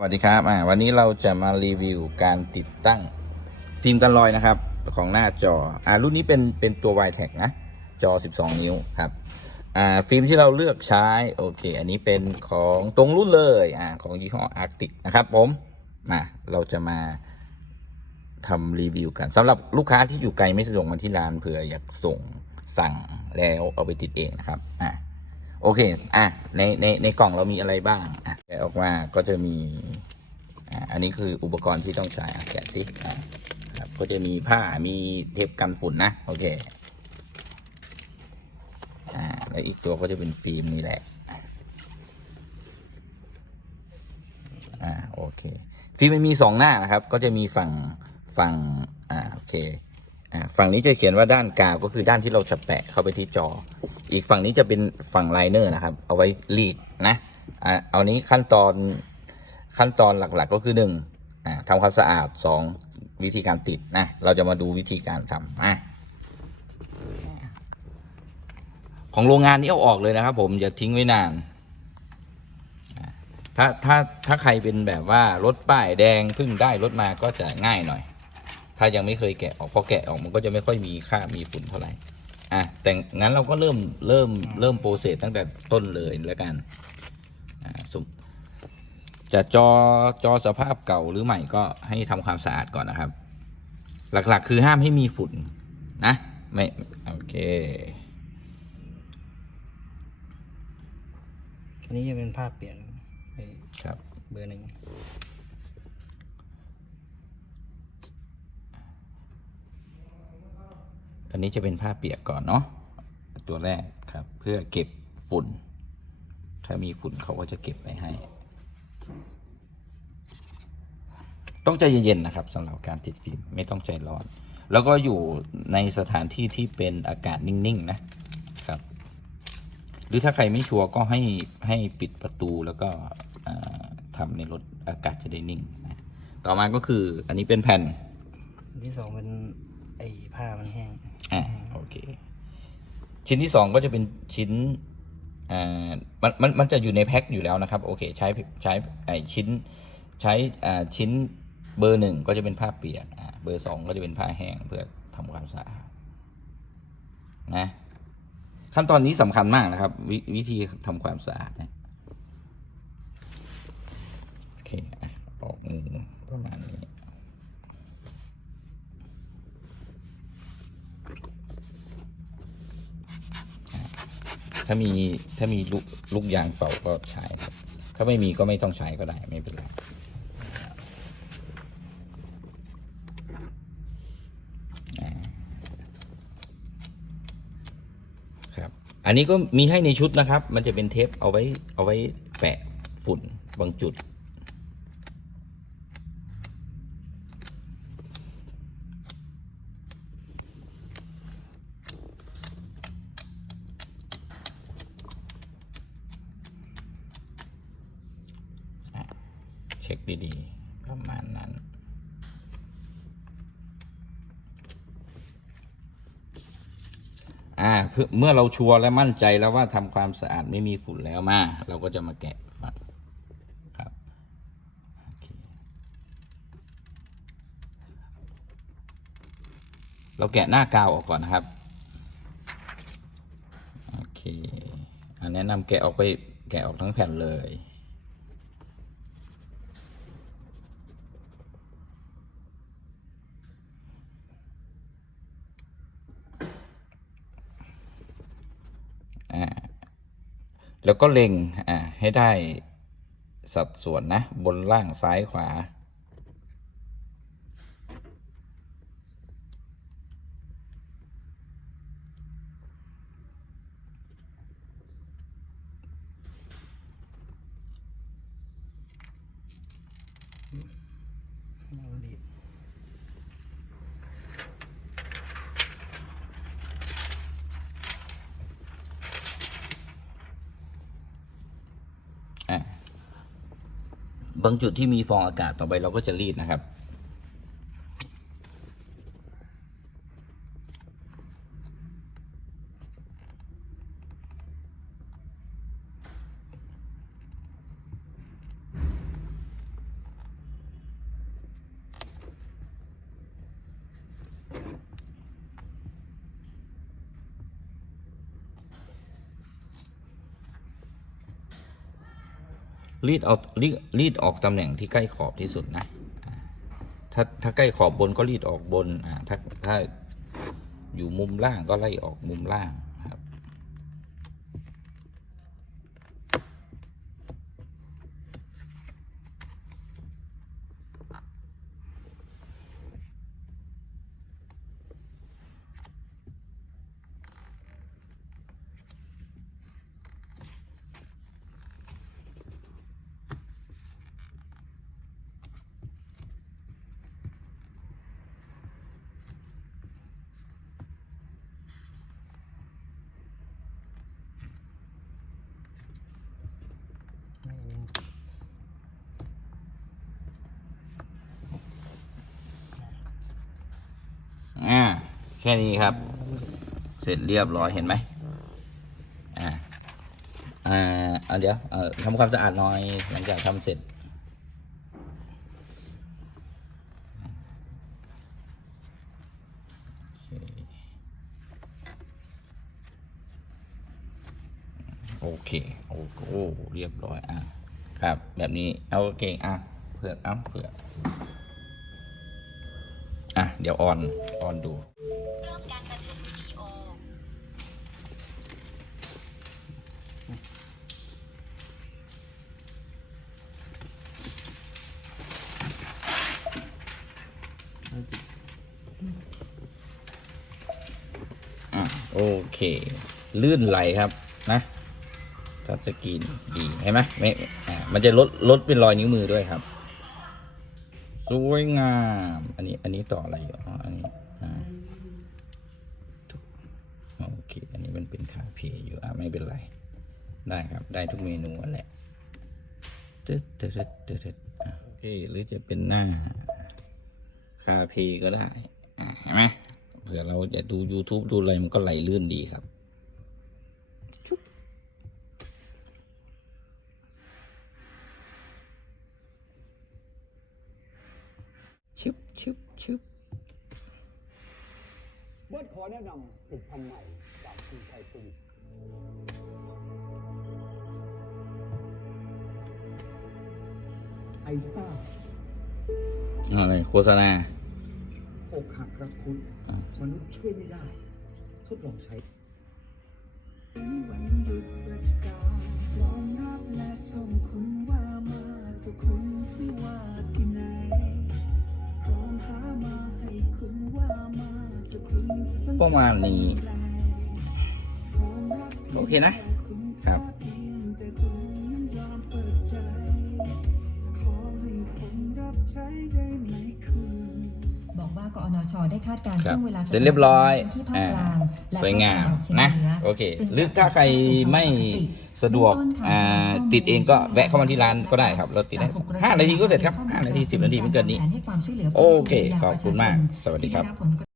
สวัสดีครับอ่าวันนี้เราจะมารีวิวการติดตั้งฟิล์มกันรอยนะครับ ของหน้าจออ่ารุ่นนี้เป็นเป็นตัว y t e c นะ จอ 12 นิ้วครับอ่าฟิล์มที่เราเลือกใช้ โอเค อันนี้เป็นของตรงรุ่นเลยอ่าของยี่ห้อ Arctic นะครับผมมาเราจะมาทำรีวิวกันสำหรับลูกค้าที่อยู่ไกลไม่สะดวกมาที่ร้านเผื่ออยากส่งสั่งแล้วเอาไปติดเองนะครับอ่า โอเค อะ ใน ใน ในกล่องเรามีอะไรบ้าง อะ แกะออกมา ก็จะมี อะอันนี้คืออุปกรณ์ที่ต้องใช้อะแกะสิอะครับ ก็จะมีผ้า มีเทปกันฝุ่นนะ โอเค อ่า แล้วอีกตัวก็จะเป็นฟิล์มนี่แหละ อ่า โอเค ฟิล์มมันมีสองหน้านะครับ ก็จะมีฝั่ง ฝั่ง อ่า โอเค อ่า ฝั่งนี้จะเขียนว่าด้านกาว ก็คือด้านที่เราจะแปะเข้าไปที่จอ อีกฝั่งนี้จะเป็นฝั่งไลเนอร์นะครับ เอาไว้รีดนะอ่าเอานี้ขั้นตอนขั้นตอนหลักๆก็คือหนึ่งอ่าทำความสะอาดสองวิธีการติดนะเราจะมาดูวิธีการทำอะของโรงงานนี้เอาออกเลยนะครับ ผมอย่าทิ้งไว้นาน ถ้าถ้าถ้าใครเป็นแบบว่ารถป้ายแดงเพิ่งได้รถมาก็จะง่ายหน่อย ถ้ายังไม่เคยแกะออกพอแกะออกมันก็จะไม่ค่อยมีค่ามีฝุ่นเท่าไหร่ อะแต่งั้นเราก็เริ่มเริ่มเริ่มโปรเซสตั้งแต่ต้นเลยแล้วกันอ่าสมจะจอจอสภาพเก่าหรือใหม่ก็ให้ทำความสะอาดก่อนนะครับ หลักๆ คือห้ามให้มีฝุ่นนะไม่โอเคอันนี้จะเป็นภาพเปลี่ยนไอ้ครับ เบอร์หนึ่ง นนี้จะเป็นผ้าเปียกก่อนเนาะตัวแรกครับ เพื่อเก็บฝุ่น ถ้ามีฝุ่นเขาก็จะเก็บไปให้ ต้องใจเย็นๆนะครับสำหรับการติดฟิล์มไม่ต้องใจร้อน แล้วก็อยู่ในสถานที่ที่เป็นอากาศนิ่งๆนะครับ หรือถ้าใครไม่ชัวร์ก็ให้ให้ปิดประตูแล้วก็ทำในรถอากาศจะได้นิ่งนะต่อมาก็คืออันนี้เป็นแผ่นที่สองเป็น ไอ้ผ้ามันแห้งอ่าโอเค ชิ้นที่สองก็จะเป็นชิ้นอ่ามันมันมันจะอยู่ในแพ็คอยู่แล้วนะครับ โอเค ใช้ใช้ไอชิ้น ใช้อ่าชิ้นเบอร์หนึ่งก็จะเป็นผ้าเปียกอ่าเบอร์สองก็จะเป็นผ้าแห้งเพื่อทำความสะอาดนะ ขั้นตอนนี้สำคัญมากนะครับ ววิธีทำความสะอาดนะโอเคอะออกมือประมาณนี้ ถ้ามีถ้ามีลูกลูกยางเป่าก็ใช้ครับ ถ้าไม่มีก็ไม่ต้องใช้ก็ได้ไม่เป็นไรครับ อันนี้ก็มีให้ในชุดนะครับ มันจะเป็นเทปเอาไว้เอาไว้แปะฝุ่นบางจุด เช็คดีๆ ประมาณนั้น อ่าเพื่อเมื่อเราชัวร์และมั่นใจแล้วว่าทำความสะอาดไม่มีฝุ่นแล้วมา เราก็จะมาแกะมันครับเเราแกะหน้ากาวออกก่อนนะครับโอเคอันแนะนำแกะออกไปแกะออกทั้งแผ่นเลย แล้วก็เล็งอ่าให้ได้สัดส่วนนะ บนล่างซ้ายขวาเอา บางจุดที่มีฟองอากาศต่อไปเราก็จะรีดนะครับ รีดเอารีดรีดออกตำแหน่งที่ใกล้ขอบที่สุดนะ ถ้าถ้าใกล้ขอบบนก็รีดออกบนอ่าถ้าถ้าอยู่มุมล่างก็ไล่ออกมุมล่างครับ อ่า แค่นี้ครับ เสร็จเรียบร้อยเห็นไหมอ่าอ่าเดี๋ยวทำความสะอาดหน่อยหลังจากทำเสร็จโอเค โอ้โหเรียบร้อย อะ ครับ แบบนี้ เอาโอเคอะเพื่อเอาเพื่ออะ เดี๋ยวออน ออนดู เริ่มการบันทึกวิดีโอ อะ โอเค ลื่นไหลครับนะทัชสกรีนดีเห็นไหมไม่มันจะลดลดเป็นรอยนิ้วมือด้วยครับ สวยงาม อันนี้อันนี้ต่ออะไรอยู่อ๋ออันนี้อ่าโอเค อันนี้มันเป็นคาเพอยู่อะไม่เป็นไร ได้ครับ ได้ทุกเมนูแหละตึ๊ดตึ๊ดตึ๊ดตึ๊ดตึ๊ดอะโอเคหรือจะเป็นหน้าคาเพก็ได้เห็นไหม เผื่อเราจะดู YouTube ดูอะไรมันก็ไหลลื่นดีครับชุบชุบชุบชุบเบิร์ดขอแนะนำผลิตภัณฑ์ใหม่จากคุณไทยสวิสไอต้าอะไรโฆษณาอกหักรักคุณอะ มนุษย์ช่วยไม่ได้ ทดลองใช้วันหยุดราชการยอมรับและส่งคุณว่ามากับคุณไม่ว่าที่ไหนพร้อมหามาให้คุณว่ามาจากคุณประมาณนี้พร้อมรับโอเคนะคุณครับเพียงแต่คุณนั้นยอมเปิดใจขอให้ผมรับใช้ได้ไหมคุณบอก ว่ากอนชได้คาดการณ์ครับช่วงเวลาเสร็จเรียบร้อยที่ภาคอ่ากลางและสวยงามภาคตวัออกเฉียนะเหนืโอเคซึ่งหรือถ้าใครไม่สะดวกอ่าติดเองก็แวะเข้ามาที่ร้านก็ได้ครับเราติดได้ห้านาทีก็เสร็จครับห้านาทีสิบนาทีไม่เกินนี้ให้ความช่วยเหลือโอเค ขอบคุณมาก สวัสดีครับที่ไผลกะท